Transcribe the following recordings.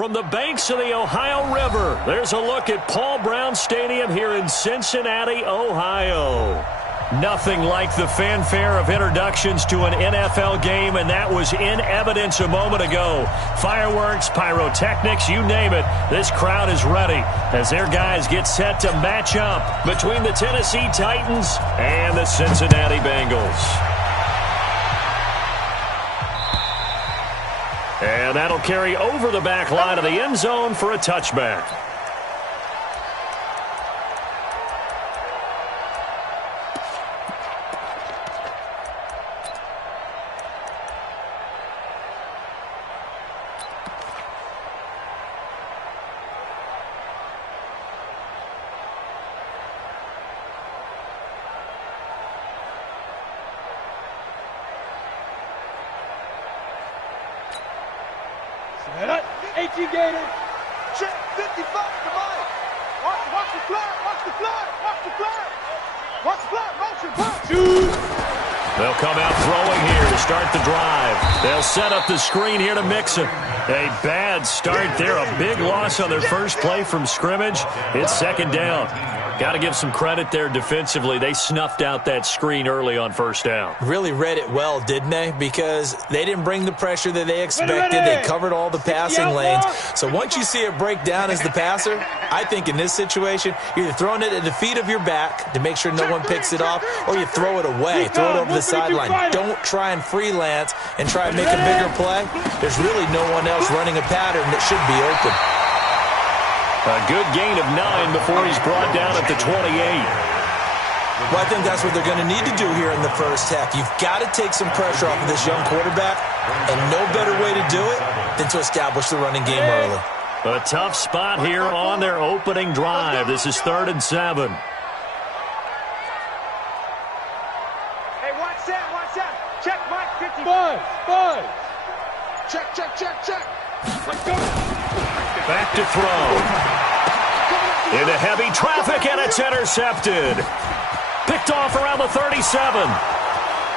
From the banks of the Ohio River, there's a look at Paul Brown Stadium here in Cincinnati, Ohio. Nothing like the fanfare of introductions to an NFL game, and that was in evidence a moment ago. Fireworks, pyrotechnics, you name it. This crowd is ready as their guys get set to match up between the Tennessee Titans and the Cincinnati Bengals. And that'll carry over the back line of the end zone for a touchback. Check 55 to Mike. Watch the flag, watch the flag, watch the flag. Watch the flag, motion, punch. They'll come out throwing here to start the drive. They'll set up the screen here to Mixon. A bad start there, a big loss on their first play from scrimmage. It's second down. Got to give some credit there defensively. They snuffed out that screen early on first down. Really read it well, didn't they? Because they didn't bring the pressure that they expected. They covered all the passing lanes. So once you see it break down as the passer, I think in this situation, you're either throwing it at the feet of your back to make sure no one picks it off, or you throw it away, throw it over the sideline. Don't try and freelance and try and make a bigger play. There's really no one else running a pattern that should be open. A good gain of 9 before he's brought down at the 28. Well, I think that's what they're going to need to do here in the first half. You've got to take some pressure off of this young quarterback, and no better way to do it than to establish the running game early. A tough spot here on their opening drive. This is 3rd and 7. Hey, watch that. Check Mike, 55. Check. Let's go. Back to throw. Into heavy traffic, and it's intercepted. Picked off around the 37.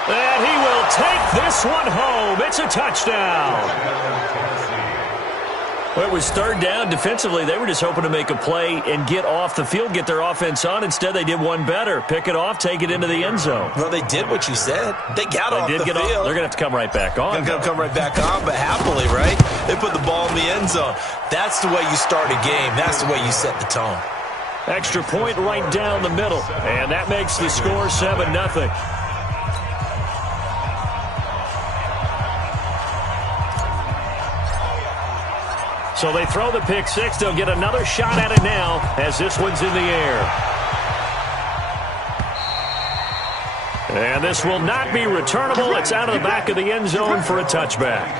And he will take this one home. It's a touchdown. Well, it was 3rd down. Defensively, they were just hoping to make a play and get off the field, get their offense on. Instead, they did one better. Pick it off, take it into the end zone. Well, they did what you said. They got off the field. They're going to have to come right back on. They're going to come right back on, but happily, right? They put the ball in the end zone. That's the way you start a game. That's the way you set the tone. Extra point right down the middle. And that makes the score 7-0. So they throw the pick six. They'll get another shot at it now as this one's in the air. And this will not be returnable. It's out of the back of the end zone for a touchback.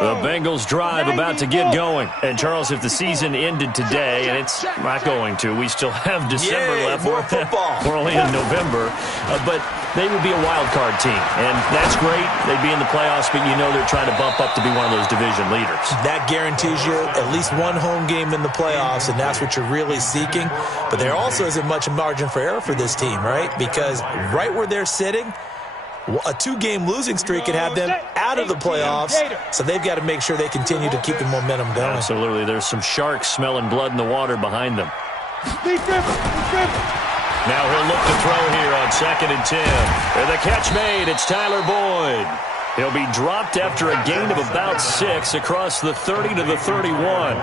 The Bengals drive about to get going. And, Charles, if the season ended today, and it's not going to, we still have December left. More football. We're only in November. But they would be a wild card team. And that's great. They'd be in the playoffs, but you know they're trying to bump up to be one of those division leaders. That guarantees you at least one home game in the playoffs, and that's what you're really seeking. But there also isn't much margin for error for this team, right? Because right where they're sitting, a 2-game losing streak could have them out of the playoffs, so they've got to make sure they continue to keep the momentum going. Absolutely. There's some sharks smelling blood in the water behind them. Now he'll look to throw here on 2nd and 10. And the catch made. It's Tyler Boyd. He'll be dropped after a gain of about 6 across the 30 to the 31.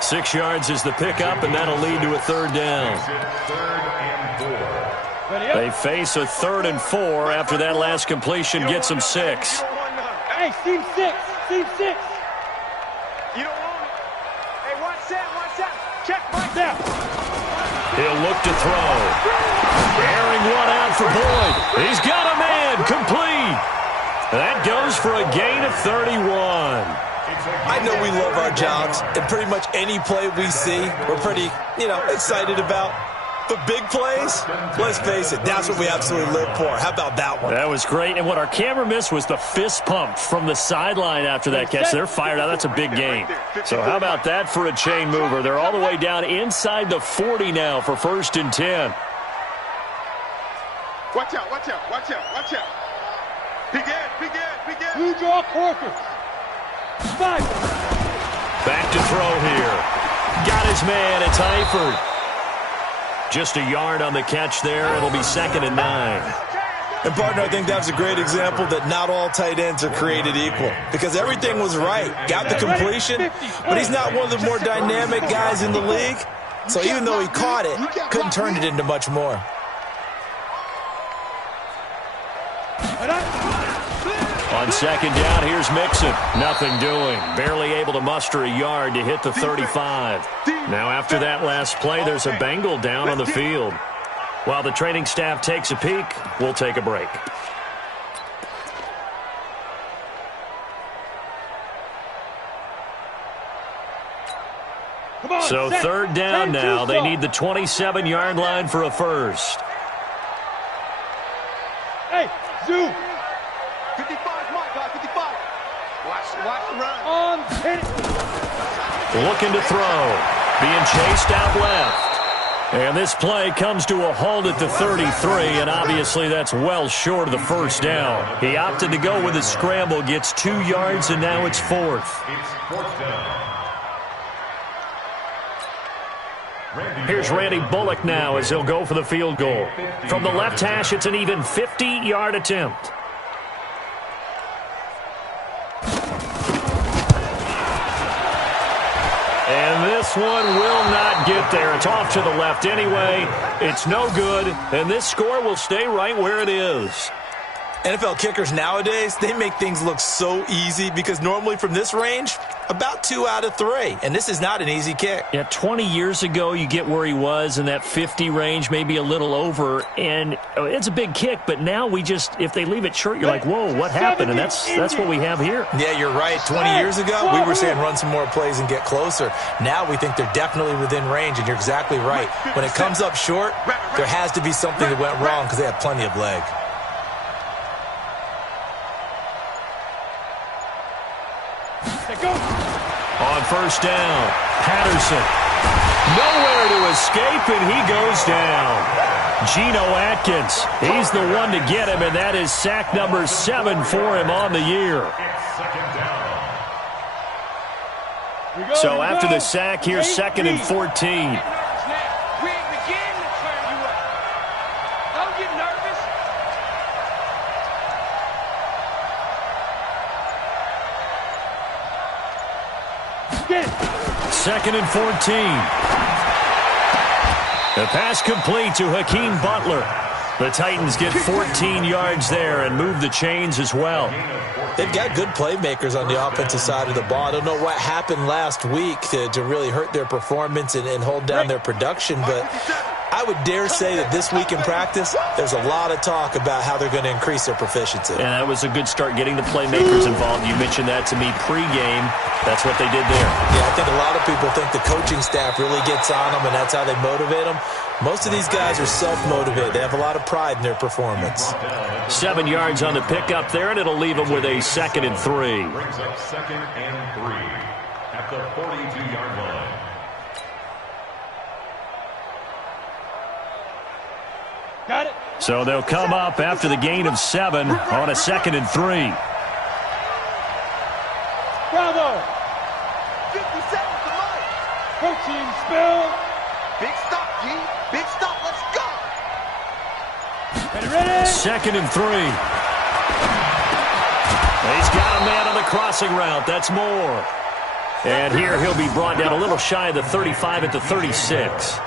6 yards is the pickup, and that'll lead to a 3rd down. They face a 3rd and 4 after that last completion gets them 6. Hey, Steve 6. You don't want it. Hey, watch that. Check right down. He'll look to throw. Airing one out for Boyd. He's got a man. Complete. That goes for a gain of 31. I know we love our jobs, and pretty much any play we see, we're pretty, excited about. But big plays, let's face it, that's what we absolutely live for. How about that one? That was great. And what our camera missed was the fist pump from the sideline after that catch. They're fired out. That's a big game. So how about that for a chain mover? They're all the way down inside the 40 now for 1st and 10. Watch out, watch out, watch out, watch out. Begin. Blue draw quarters. Five. Back to throw here. Got his man. It's Eifert. Just a yard on the catch there. It'll be 2nd and 9. And, partner, I think that was a great example that not all tight ends are created equal because everything was right. Got the completion, but he's not one of the more dynamic guys in the league. So even though he caught it, couldn't turn it into much more. On 2nd down, here's Mixon. Nothing doing. Barely able to muster a yard to hit the 35. Now after that last play, there's a Bengal down on the field. While the training staff takes a peek, we'll take a break. So 3rd down now. They need the 27-yard line for a first. Hey, zoom. 55, my God, 55. Watch the run. On 10. Looking to throw. Being chased out left. And this play comes to a halt at the 33, and obviously that's well short of the first down. He opted to go with a scramble, gets 2 yards, and now it's 4th. It's 4th down. Here's Randy Bullock now as he'll go for the field goal. From the left hash, it's an even 50-yard attempt. And this one will not get there. It's off to the left anyway. It's no good, and this score will stay right where it is. NFL kickers nowadays, they make things look so easy because normally from this range, about 2 out of 3. And this is not an easy kick. Yeah, 20 years ago, you get where he was in that 50 range, maybe a little over. And it's a big kick, but now if they leave it short, you're like, whoa, what happened? And that's what we have here. Yeah, you're right. 20 years ago, we were saying run some more plays and get closer. Now we think they're definitely within range, and you're exactly right. When it comes up short, there has to be something that went wrong because they have plenty of leg. On 1st down, Patterson. Nowhere to escape, and he goes down. Geno Atkins, he's the one to get him, and that is sack number 7 for him on the year. So after the sack, here's 2nd and 14. Second and 14. The pass complete to Hakeem Butler. The Titans get 14 yards there and move the chains as well. They've got good playmakers on the offensive side of the ball. I don't know what happened last week to really hurt their performance and hold down their production, but I would dare say that this week in practice, there's a lot of talk about how they're going to increase their proficiency. And that was a good start getting the playmakers involved. You mentioned that to me pregame. That's what they did there. Yeah, I think a lot of people think the coaching staff really gets on them, and that's how they motivate them. Most of these guys are self-motivated. They have a lot of pride in their performance. 7 yards on the pickup there, and it'll leave them with a 2nd and 3. Brings up 2nd and 3 at the 42-yard line. Got it. So they'll come up after the gain of 7 on a 2nd and 3. Bravo. 57 to Mike. Protein spill. Big stop, G. Big stop. Let's go. Ready. 2nd and 3. He's got a man on the crossing route. That's Moore. And here he'll be brought down a little shy of the 35 at the 36.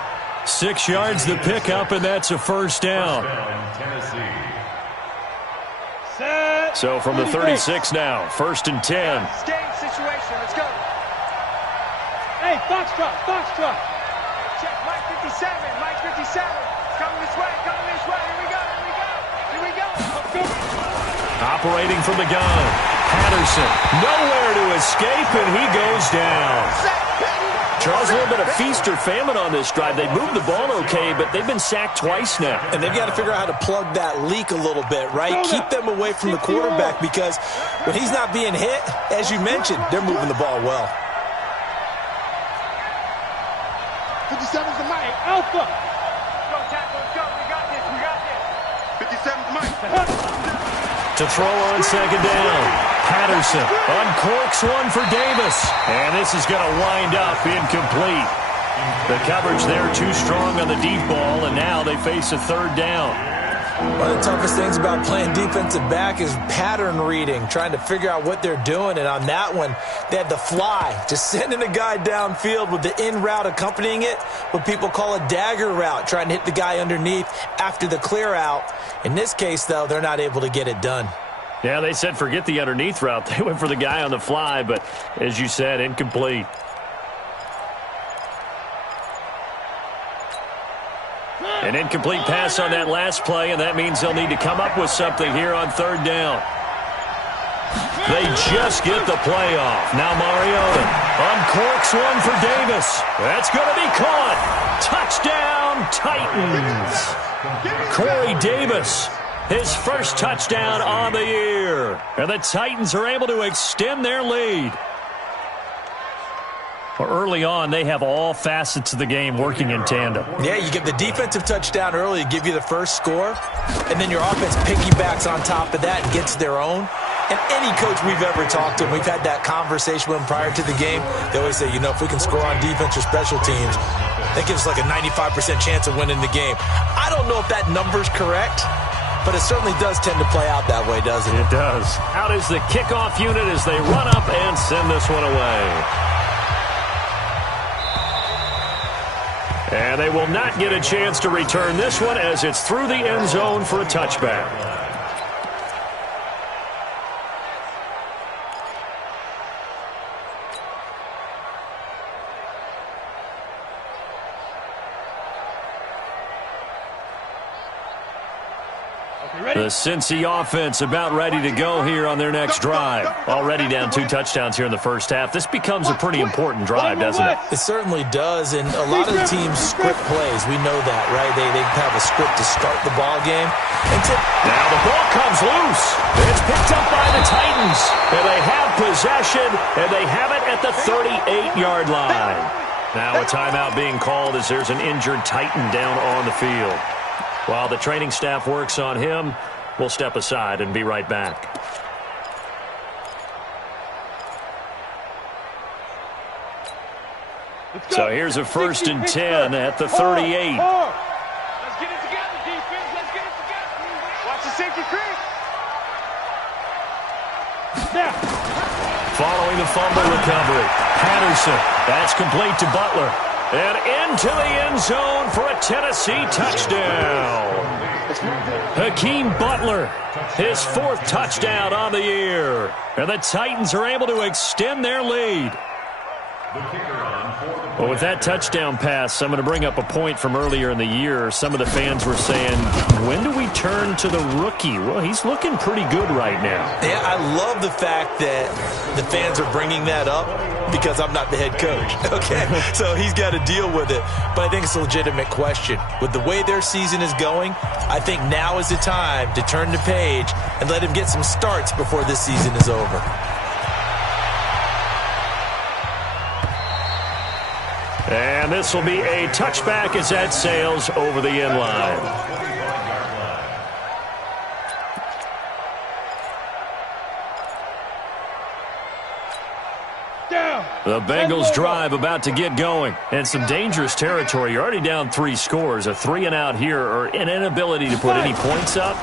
6 yards the pickup, and that's a 1st down. So from the 36 now, 1st and 10. Game situation. Let's go. Hey, Foxtrot, Foxtrot. Check Mike 57. Mike 57. Coming this way. Coming this way. Here we go. Here we go. Here we go. Operating from the gun. Patterson. Nowhere to escape, and he goes down. Charles, a little bit of feast or famine on this drive. They moved the ball okay, but they've been sacked twice now. And they've got to figure out how to plug that leak a little bit, right? Keep them away from the quarterback because when he's not being hit, as you mentioned, they're moving the ball well. 57's the Mike. Alpha. Go, tackle. Let's go. We got this. We got this. To throw on second down. Patterson uncorks one for Davis. And this is going to wind up incomplete. The coverage there too strong on the deep ball, and now they face a third down. One of the toughest things about playing defensive back is pattern reading, trying to figure out what they're doing. And on that one, they had the fly, just sending a guy downfield with the in route accompanying it, what people call a dagger route, trying to hit the guy underneath after the clear out. In this case, though, they're not able to get it done. Yeah, they said forget the underneath route. They went for the guy on the fly, but as you said, incomplete. An incomplete pass on that last play, and that means they'll need to come up with something here on third down. They just get the play off. Now Mariota uncorks one for Davis. That's going to be caught. Touchdown, Titans. Corey Davis, his first touchdown on the year. And the Titans are able to extend their lead. Early on, they have all facets of the game working in tandem. Yeah, you get the defensive touchdown early to give you the first score, and then your offense piggybacks on top of that and gets their own. And any coach we've ever talked to, and we've had that conversation with them prior to the game, they always say, you know, if we can score on defense or special teams, that gives us like a 95% chance of winning the game. I don't know if that number's correct, but it certainly does tend to play out that way, doesn't it? It does. Out is the kickoff unit as they run up and send this one away. And they will not get a chance to return this one as it's through the end zone for a touchback. The Cincy offense about ready to go here on their next drive. Already down 2 touchdowns here in the first half. This becomes a pretty important drive, doesn't it? It certainly does, and a lot of the teams script plays. We know that, right? They have a script to start the ball game. Now the ball comes loose. It's picked up by the Titans. And they have possession, and they have it at the 38-yard line. Now a timeout being called as there's an injured Titan down on the field. While the training staff works on him, we'll step aside and be right back. So here's a 1st and 10 at the 38. Let's get it together, defense. Let's get it together. Watch the safety creep. Following the fumble recovery, Patterson. That's complete to Butler. And into the end zone for a Tennessee touchdown. Hakeem Butler, his 4th touchdown on the year. And the Titans are able to extend their lead. Well, with that touchdown pass, I'm going to bring up a point from earlier in the year. Some of the fans were saying, when do we turn to the rookie? Well, he's looking pretty good right now. Yeah, I love the fact that the fans are bringing that up because I'm not the head coach, okay? So he's got to deal with it. But I think it's a legitimate question. With the way their season is going, I think now is the time to turn the page and let him get some starts before this season is over. And this will be a touchback as that sails over the end line. The Bengals drive about to get going. And some dangerous territory. You're already down 3 scores. A 3-and-out here or an inability to put any points up.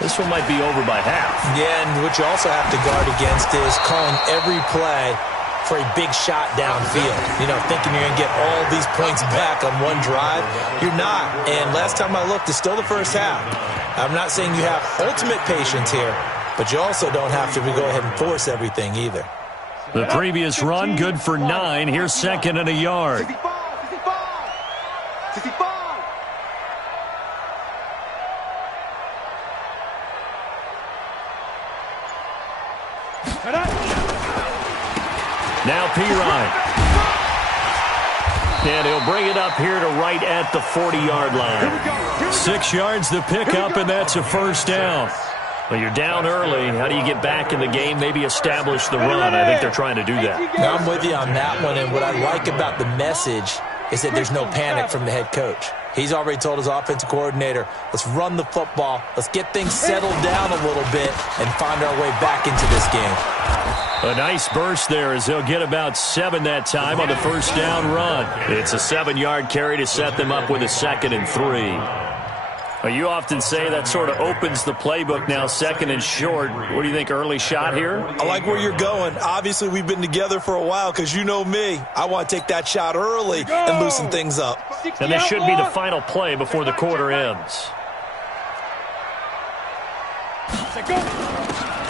This one might be over by half. Yeah, and what you also have to guard against is calling every play for a big shot downfield. You know, thinking you're going to get all these points back on one drive. You're not. And last time I looked, it's still the first half. I'm not saying you have ultimate patience here, but you also don't have to go ahead and force everything either. The previous run, good for 9. Here's 2nd and a yard. 65. Now Pirine. And he'll bring it up here to right at the 40-yard line. 6 yards to pick up, and that's a first down. Well, you're down early. How do you get back in the game, maybe establish the run? I think they're trying to do that. Now, I'm with you on that one, and what I like about the message is that there's no panic from the head coach. He's already told his offensive coordinator, let's run the football, let's get things settled down a little bit and find our way back into this game. A nice burst there as they'll get about 7 that time on the first down run. It's a 7-yard carry to set them up with a 2nd and 3. You often say that sort of opens the playbook now, 2nd and short. What do you think, early shot here? I like where you're going. Obviously, we've been together for a while because you know me. I want to take that shot early and loosen things up. And this should be the final play before the quarter ends.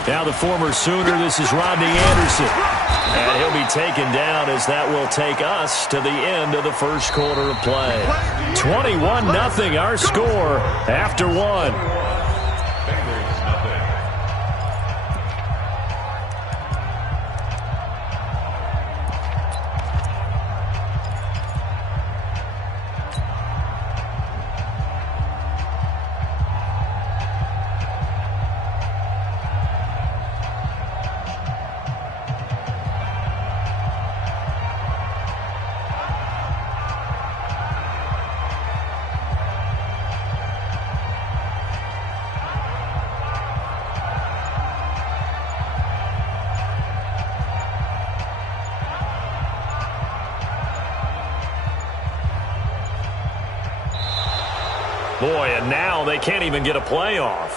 Now the former Sooner, this is Rodney Anderson. And he'll be taken down as that will take us to the end of the first quarter of play. 21-0 our score after 1. Boy, and now they can't even get a playoff.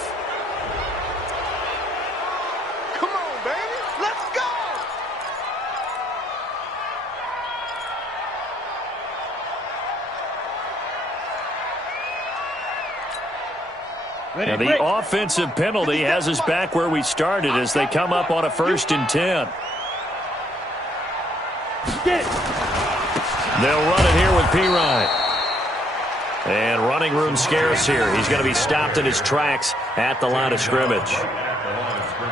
Come on, baby. Let's go. And the offensive penalty has us back where we started as they come up on a 1st and 10. They'll run it here with Pirine. And running room scarce here. He's going to be stopped in his tracks at the line of scrimmage.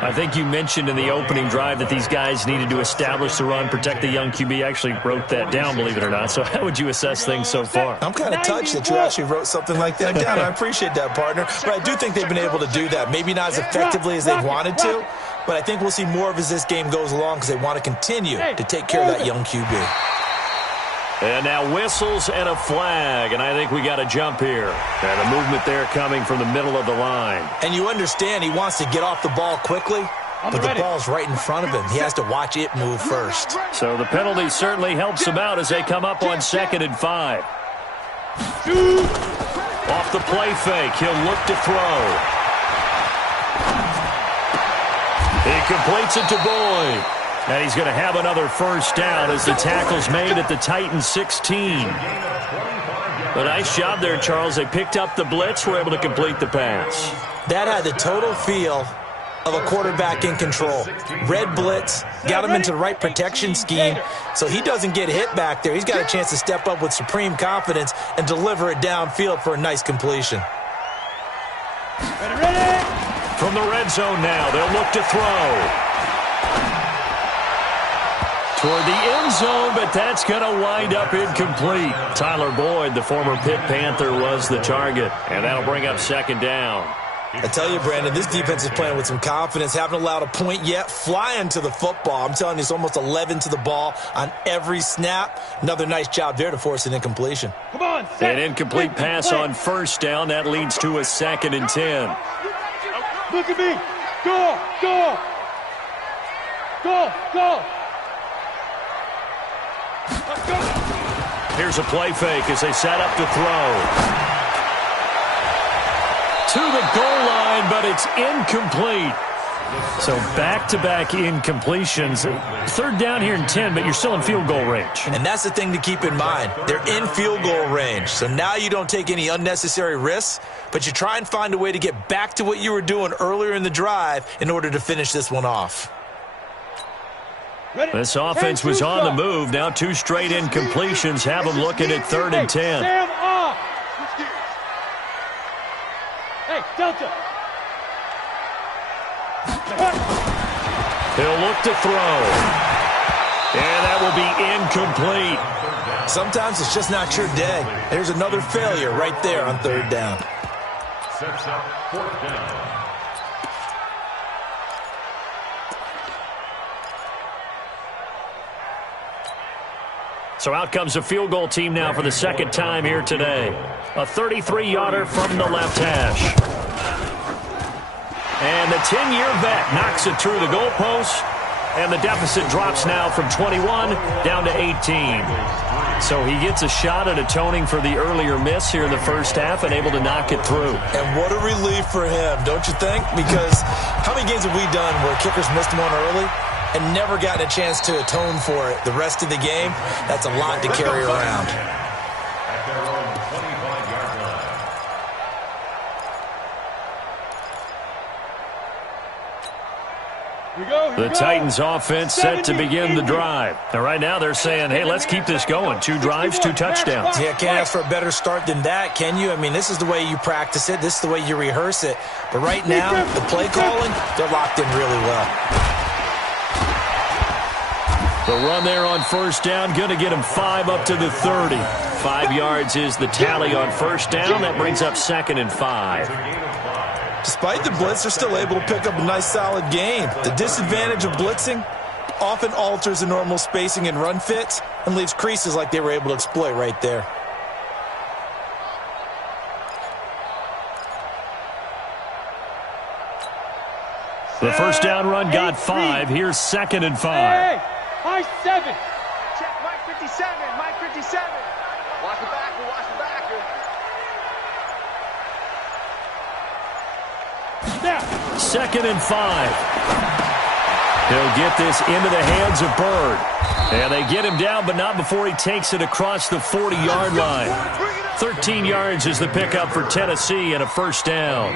I think you mentioned in the opening drive that these guys needed to establish the run, protect the young QB. I actually wrote that down, believe it or not. So how would you assess things so far? I'm kind of touched that you actually wrote something like that down. I appreciate that, partner. But I do think they've been able to do that. Maybe not as effectively as they wanted to, but I think we'll see more of as this game goes along because they want to continue to take care of that young QB. And now whistles and a flag, and I think we got a jump here. And a movement there coming from the middle of the line. And you understand he wants to get off the ball quickly, but the ball's right in front of him. He has to watch it move first. So the penalty certainly helps him out as they come up on 2nd and 5. Off the play fake, he'll look to throw. He completes it to Boyd. And he's going to have another first down as the tackle's made at the Titans 16. A nice job there, Charles. They picked up the blitz, were able to complete the pass. That had the total feel of a quarterback in control. Red blitz, got him into the right protection scheme, so he doesn't get hit back there. He's got a chance to step up with supreme confidence and deliver it downfield for a nice completion. From the red zone now, they'll look to throw. Toward the end zone, but that's going to wind up incomplete. Tyler Boyd, the former Pitt Panther, was the target, and that'll bring up 2nd down. I tell you, Brandon, this defense is playing with some confidence. Haven't allowed a point yet. Flying to the football. I'm telling you, it's almost 11 to the ball on every snap. Another nice job there to force an incompletion. Come on, An incomplete pass on 1st down. That leads to a 2nd and 10. Look at me. Go, go. Go, go. Here's a play fake as they set up to throw. To the goal line, but it's incomplete. So back-to-back incompletions. 3rd down here and 10, but you're still in field goal range. And that's the thing to keep in mind. They're in field goal range. So now you don't take any unnecessary risks, but you try and find a way to get back to what you were doing earlier in the drive in order to finish this one off. This offense was on the move. Now 2 straight incompletions have them looking at 3rd and 10. Sam off. Hey, Delta. He'll look to throw. And that will be incomplete. Sometimes it's just not your day. There's another failure right there on 3rd down. Sets up 4th down. So out comes a field goal team now for the second time here today. A 33-yarder from the left hash. And the 10-year vet knocks it through the goalpost. And the deficit drops now from 21 down to 18. So he gets a shot at atoning for the earlier miss here in the first half and able to knock it through. And what a relief for him, don't you think? Because how many games have we done where kickers missed one early and never gotten a chance to atone for it the rest of the game? That's a lot to carry around. At their own 25-yard line. The Titans offense set to begin the drive. And right now they're saying, hey, let's keep this going. 2 drives, 2 touchdowns. Yeah, can't ask for a better start than that, can you? I mean, this is the way you practice it. This is the way you rehearse it. But right now, the play calling, they're locked in really well. The run there on first down, going to get him 5 up to the 30. 5 yards is the tally on first down. That brings up 2nd and 5. Despite the blitz, they're still able to pick up a nice, solid gain. The disadvantage of blitzing often alters the normal spacing and run fits and leaves creases like they were able to exploit right there. The first down run got 5. Here's 2nd and 5. Hey, high 7. Check Mike 57. Mike 57. Watch the backer. Watch the backer. Now. 2nd and 5. He'll get this into the hands of Bird. And they get him down, but not before he takes it across the 40-yard line. 13 yards is the pickup for Tennessee and a first down.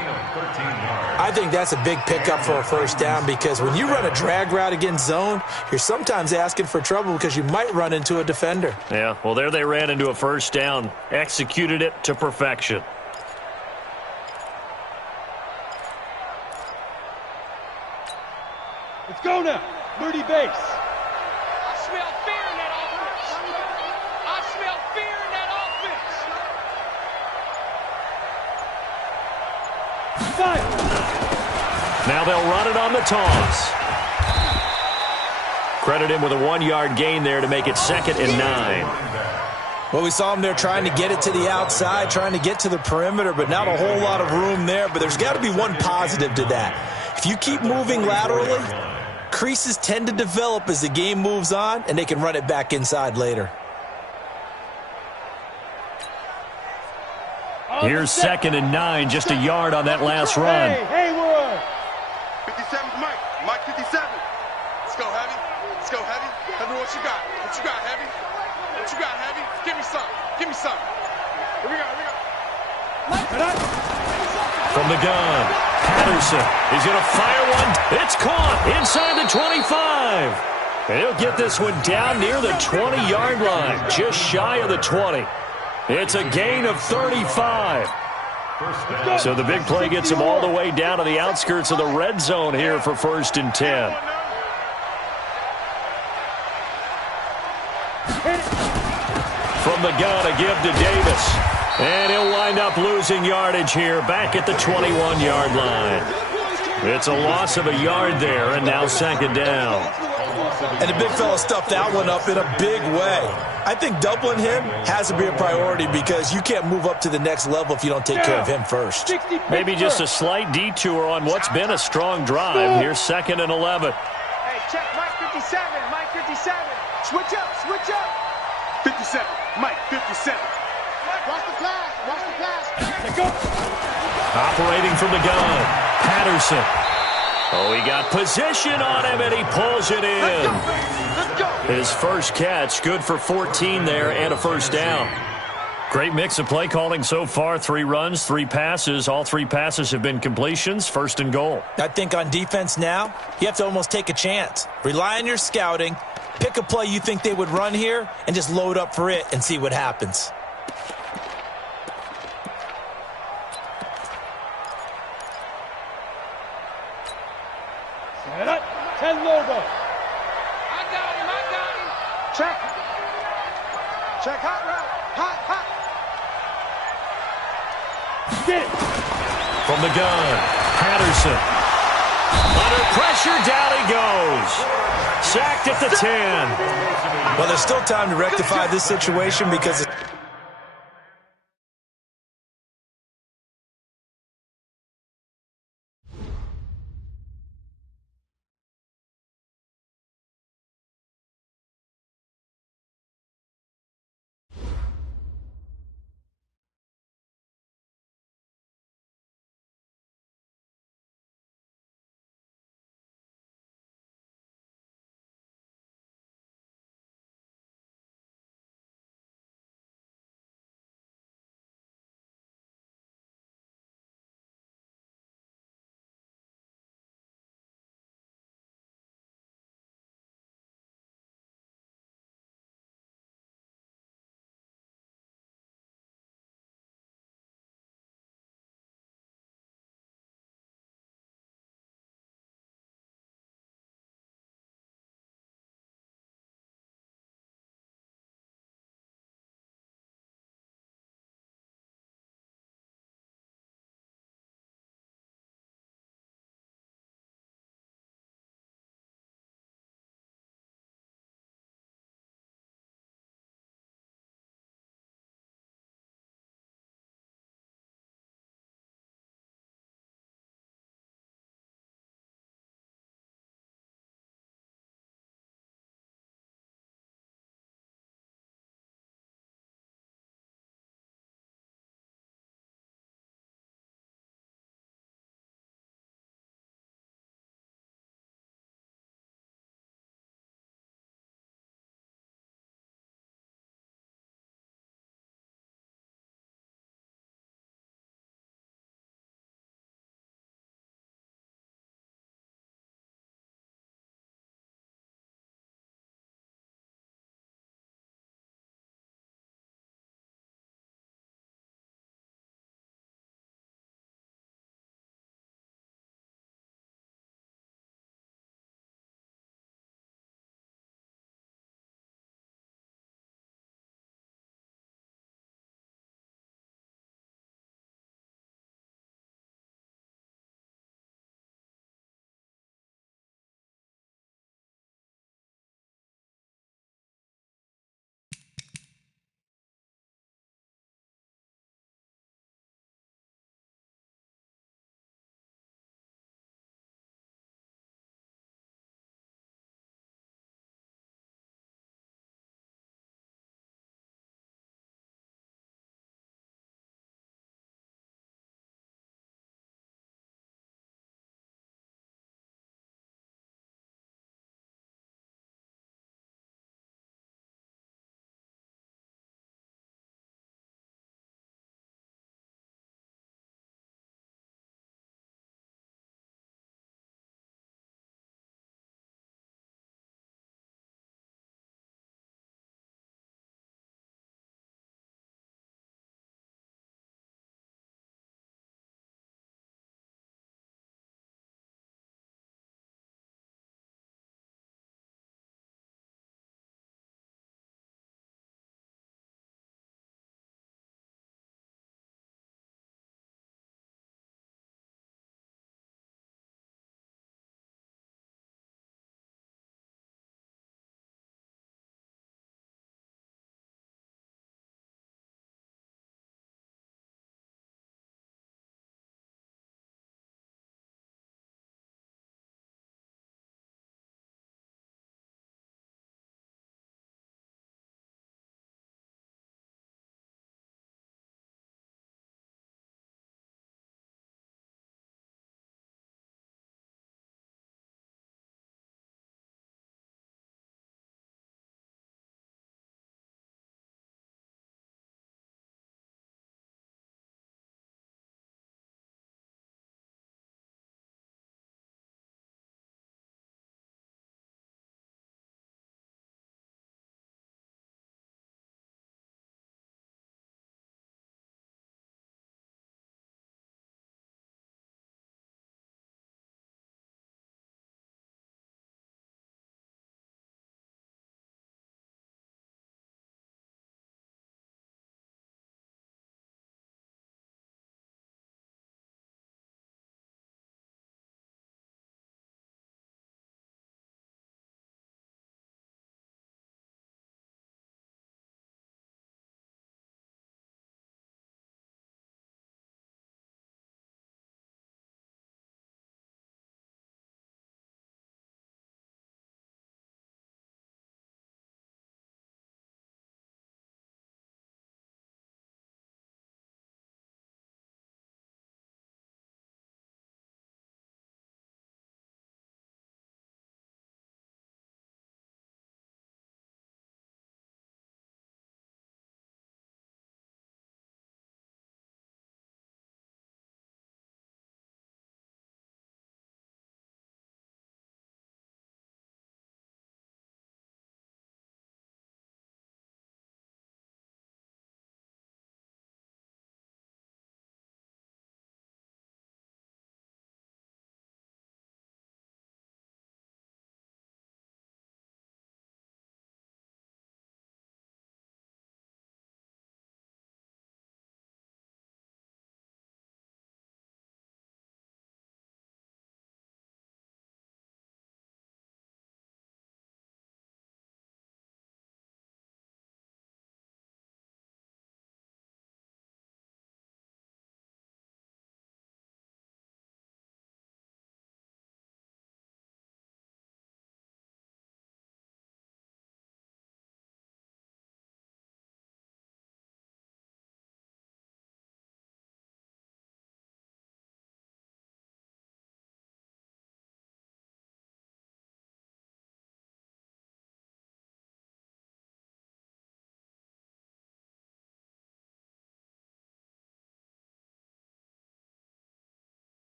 I think that's a big pickup for a first down because when you run a drag route against zone, you're sometimes asking for trouble because you might run into a defender. Yeah, well, there they ran into a first down. Executed it to perfection. Let's go now. Moody base. I smell fear in that offense. I smell fear in that offense. 5. Now they'll run it on the toss. Credit him with a 1-yard gain there to make it 2nd and 9. Well, we saw him there trying to get it to the outside, trying to get to the perimeter, but not a whole lot of room there. But there's got to be one positive to that. If you keep moving laterally, creases tend to develop as the game moves on, and they can run it back inside later. Here's 2nd and 9, just a yard on that last run. Hey, Hayward. 57's Mike. Mike 57. Let's go, Heavy. Let's go, Heavy. Tell me what you got. What you got, Heavy? What you got, Heavy? Give me some. Give me some. Here we go. Here we go. From the gun, Patterson. He's going to fire one. It's caught inside the 25. And he'll get this one down near the 20-yard line, just shy of the 20. It's a gain of 35. So the big play gets him all the way down to the outskirts of the red zone here for 1st and 10. From the gun, a give to Davis. And he'll wind up losing yardage here back at the 21-yard line. It's a loss of a yard there, and now 2nd down. And the big fella stuffed that one up in a big way. I think doubling him has to be a priority because you can't move up to the next level if you don't take care of him first. Maybe just a slight detour on what's been a strong drive. Here's 2nd and 11. Hey, check Mike 57. Mike 57. Switch up. Switch up. 57. Mike 57. Watch the pass. Watch the pass. Operating from the gun, Patterson. Oh, he got position on him, and he pulls it in. Let's go. His first catch, good for 14 there and a first down. Great mix of play calling so far. 3 runs, 3 passes. All 3 passes have been completions. 1st and goal. I think on defense now, you have to almost take a chance. Rely on your scouting. Pick a play you think they would run here and just load up for it and see what happens. Set up. 10 logo. I got him. I got him. Check. Check hot route. Hot, hot. Get it. From the gun, Patterson. Under pressure, down he goes. Sacked at the 10. Well, there's still time to rectify this situation because